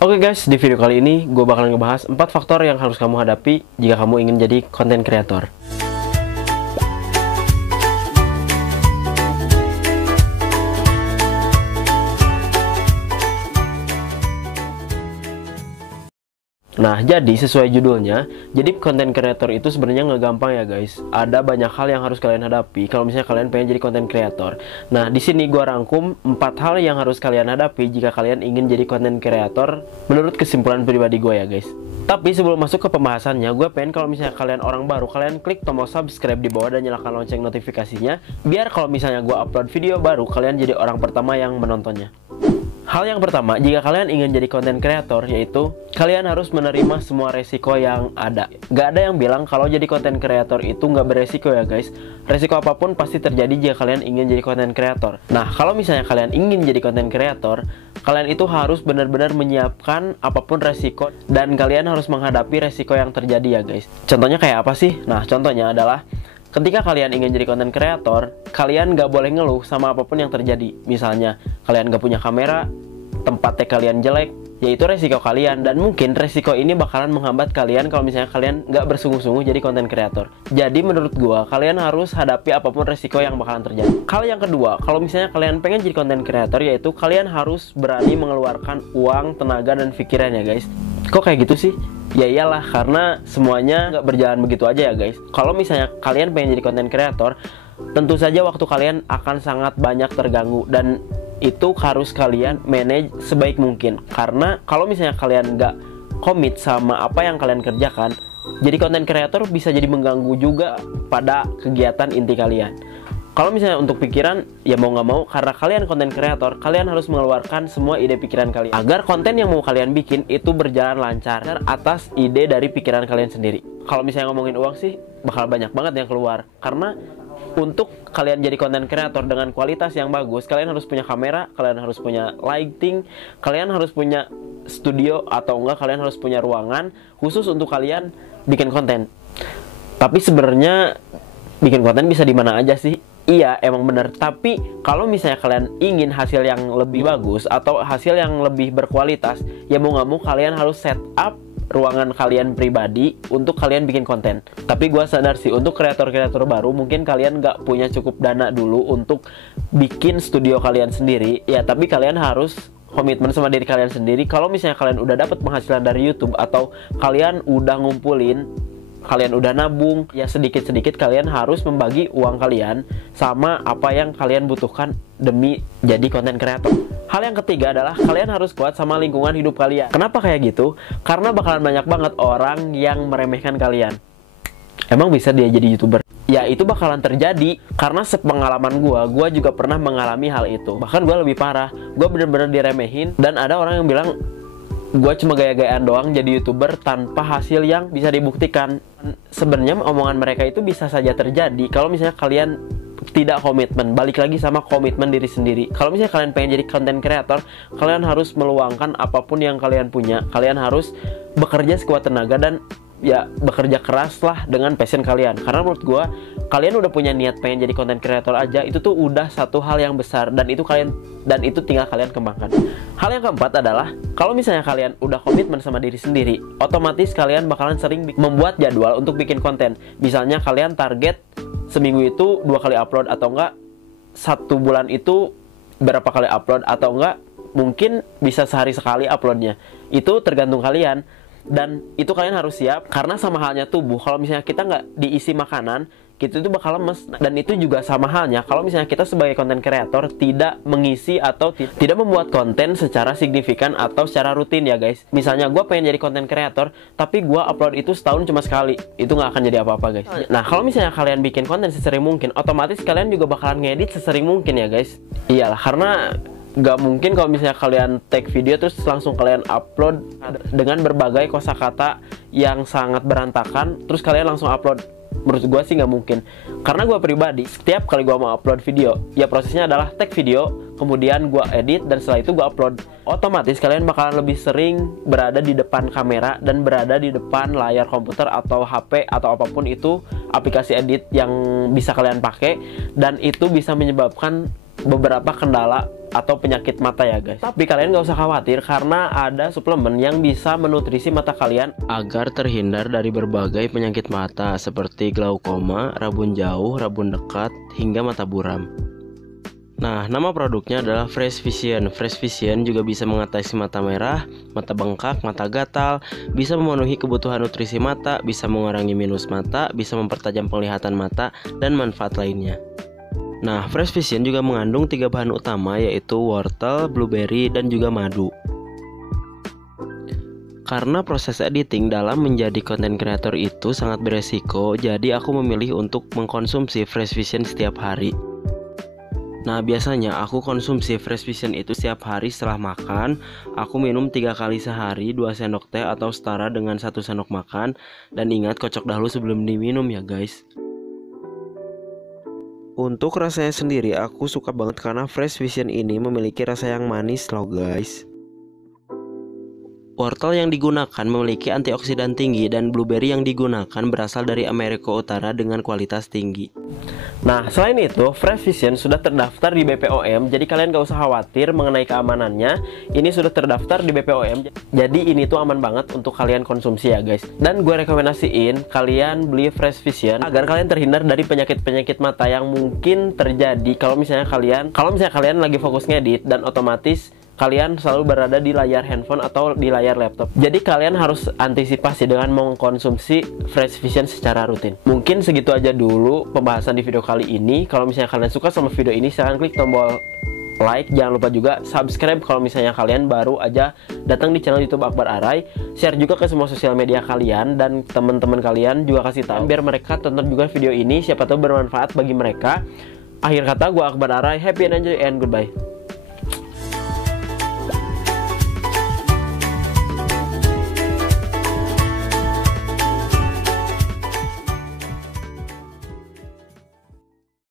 Oke guys, di video kali ini gue bakalan ngebahas 4 faktor yang harus kamu hadapi jika kamu ingin jadi content creator. Nah, jadi sesuai judulnya, jadi content creator itu sebenarnya nggak gampang ya guys. Ada banyak hal yang harus kalian hadapi kalau misalnya kalian pengen jadi content creator. Nah, di sini gua rangkum 4 hal yang harus kalian hadapi jika kalian ingin jadi content creator menurut kesimpulan pribadi gue ya guys. Tapi sebelum masuk ke pembahasannya, gue pengen kalau misalnya kalian orang baru, kalian klik tombol subscribe di bawah dan nyalakan lonceng notifikasinya, biar kalau misalnya gue upload video baru, kalian jadi orang pertama yang menontonnya. Hal yang pertama, jika kalian ingin jadi content creator, yaitu kalian harus menerima semua resiko yang ada. Gak ada yang bilang kalau jadi content creator itu nggak beresiko ya guys. Resiko apapun pasti terjadi jika kalian ingin jadi content creator. Nah, kalau misalnya kalian ingin jadi content creator, kalian itu harus benar-benar menyiapkan apapun resiko, dan kalian harus menghadapi resiko yang terjadi ya guys. Contohnya kayak apa sih? Nah, contohnya adalah ketika kalian ingin jadi content creator, kalian nggak boleh ngeluh sama apapun yang terjadi. Misalnya, kalian nggak punya kamera, tempatnya kalian jelek, yaitu resiko kalian. Dan mungkin resiko ini bakalan menghambat kalian kalau misalnya kalian nggak bersungguh-sungguh jadi content creator. Jadi menurut gua, kalian harus hadapi apapun resiko yang bakalan terjadi. Hal yang kedua, kalau misalnya kalian pengen jadi content creator, yaitu kalian harus berani mengeluarkan uang, tenaga, dan pikiran ya guys. Kok kayak gitu sih? Ya iyalah, karena semuanya nggak berjalan begitu aja ya guys. Kalau misalnya kalian pengen jadi content creator, tentu saja waktu kalian akan sangat banyak terganggu, dan itu harus kalian manage sebaik mungkin. Karena kalau misalnya kalian nggak komit sama apa yang kalian kerjakan, jadi content creator bisa jadi mengganggu juga pada kegiatan inti kalian. Kalau misalnya untuk pikiran, ya mau nggak mau, karena kalian content creator, kalian harus mengeluarkan semua ide pikiran kalian agar konten yang mau kalian bikin itu berjalan lancar atas ide dari pikiran kalian sendiri. Kalau misalnya ngomongin uang sih, bakal banyak banget yang keluar. Karena untuk kalian jadi content creator dengan kualitas yang bagus, kalian harus punya kamera, kalian harus punya lighting, kalian harus punya studio, atau enggak kalian harus punya ruangan khusus untuk kalian bikin konten. Tapi sebenarnya bikin konten bisa di mana aja sih. Iya, emang bener. Tapi kalau misalnya kalian ingin hasil yang lebih bagus atau hasil yang lebih berkualitas, ya mau nggak mau kalian harus set up ruangan kalian pribadi untuk kalian bikin konten. Tapi gue sadar sih, untuk kreator-kreator baru mungkin kalian nggak punya cukup dana dulu untuk bikin studio kalian sendiri. Ya, tapi kalian harus komitmen sama diri kalian sendiri. Kalau misalnya kalian udah dapat penghasilan dari YouTube, atau kalian udah ngumpulin, kalian udah nabung, ya sedikit-sedikit kalian harus membagi uang kalian sama apa yang kalian butuhkan demi jadi content creator. Hal yang ketiga adalah kalian harus kuat sama lingkungan hidup kalian. Kenapa kayak gitu? Karena bakalan banyak banget orang yang meremehkan kalian. Emang bisa dia jadi YouTuber? Ya itu bakalan terjadi, karena sepengalaman gue juga pernah mengalami hal itu. Bahkan gue lebih parah, gue bener-bener diremehin, dan ada orang yang bilang gue cuma gaya-gayaan doang jadi YouTuber tanpa hasil yang bisa dibuktikan. Sebenarnya omongan mereka itu bisa saja terjadi kalau misalnya kalian tidak komitmen. Balik lagi sama komitmen diri sendiri. Kalau misalnya kalian pengen jadi content creator, kalian harus meluangkan apapun yang kalian punya. Kalian harus bekerja sekuat tenaga dan ya bekerja keras lah dengan passion kalian. Karena menurut gue, kalian udah punya niat pengen jadi content creator aja, itu tuh udah satu hal yang besar, dan itu tinggal kalian kembangkan. Hal yang keempat adalah kalau misalnya kalian udah komitmen sama diri sendiri, otomatis kalian bakalan sering membuat jadwal untuk bikin konten. Misalnya kalian target seminggu itu 2 kali upload, atau enggak 1 bulan itu berapa kali upload, atau enggak mungkin bisa sehari sekali uploadnya. Itu tergantung kalian. Dan itu kalian harus siap, karena sama halnya tubuh, kalau misalnya kita nggak diisi makanan, kita itu bakal lemes. Dan itu juga sama halnya kalau misalnya kita sebagai content creator tidak mengisi atau tidak membuat konten secara signifikan atau secara rutin ya guys. Misalnya gue pengen jadi content creator, tapi gue upload itu setahun cuma sekali, itu nggak akan jadi apa-apa guys. Nah, kalau misalnya kalian bikin konten sesering mungkin, otomatis kalian juga bakalan ngedit sesering mungkin ya guys. Iyalah, karena gak mungkin kalau misalnya kalian take video terus langsung kalian upload dengan berbagai kosakata yang sangat berantakan, terus kalian langsung upload. Menurut gue sih nggak mungkin. Karena gue pribadi, setiap kali gue mau upload video, ya prosesnya adalah take video, kemudian gue edit, dan setelah itu gue upload. Otomatis kalian bakalan lebih sering berada di depan kamera dan berada di depan layar komputer atau HP atau apapun itu aplikasi edit yang bisa kalian pakai, dan itu bisa menyebabkan beberapa kendala atau penyakit mata ya guys. Tapi kalian gak usah khawatir karena ada suplemen yang bisa menutrisi mata kalian agar terhindar dari berbagai penyakit mata seperti glaukoma, rabun jauh, rabun dekat, hingga mata buram. Nah, nama produknya adalah Fresh Vision. Fresh Vision juga bisa mengatasi mata merah, mata bengkak, mata gatal, bisa memenuhi kebutuhan nutrisi mata, bisa mengurangi minus mata, bisa mempertajam penglihatan mata, dan manfaat lainnya. Nah, Fresh Vision juga mengandung 3 bahan utama yaitu wortel, blueberry, dan juga madu. Karena proses editing dalam menjadi content creator itu sangat beresiko, jadi aku memilih untuk mengkonsumsi Fresh Vision setiap hari. Nah, biasanya aku konsumsi Fresh Vision itu setiap hari setelah makan. Aku minum 3 kali sehari, 2 sendok teh atau setara dengan 1 sendok makan. Dan ingat, kocok dahulu sebelum diminum ya guys. Untuk rasanya sendiri, aku suka banget karena Fresh Vision ini memiliki rasa yang manis loh guys. Wortel yang digunakan memiliki antioksidan tinggi dan blueberry yang digunakan berasal dari Amerika Utara dengan kualitas tinggi. Nah, selain itu, Fresh Vision sudah terdaftar di BPOM, jadi kalian gak usah khawatir mengenai keamanannya. Ini sudah terdaftar di BPOM, jadi ini tuh aman banget untuk kalian konsumsi ya guys. Dan gue rekomendasiin kalian beli Fresh Vision agar kalian terhindar dari penyakit-penyakit mata yang mungkin terjadi kalau misalnya kalian lagi fokus ngedit dan otomatis kalian selalu berada di layar handphone atau di layar laptop. Jadi kalian harus antisipasi dengan mengkonsumsi Fresh Vision secara rutin. Mungkin segitu aja dulu pembahasan di video kali ini. Kalau misalnya kalian suka sama video ini, silahkan klik tombol like. Jangan lupa juga subscribe kalau misalnya kalian baru aja datang di channel YouTube Akbar Arai. Share juga ke semua sosial media kalian dan teman-teman kalian juga kasih tahu biar mereka tonton juga video ini, siapa tahu bermanfaat bagi mereka. Akhir kata, gua Akbar Arai, happy and enjoy and goodbye.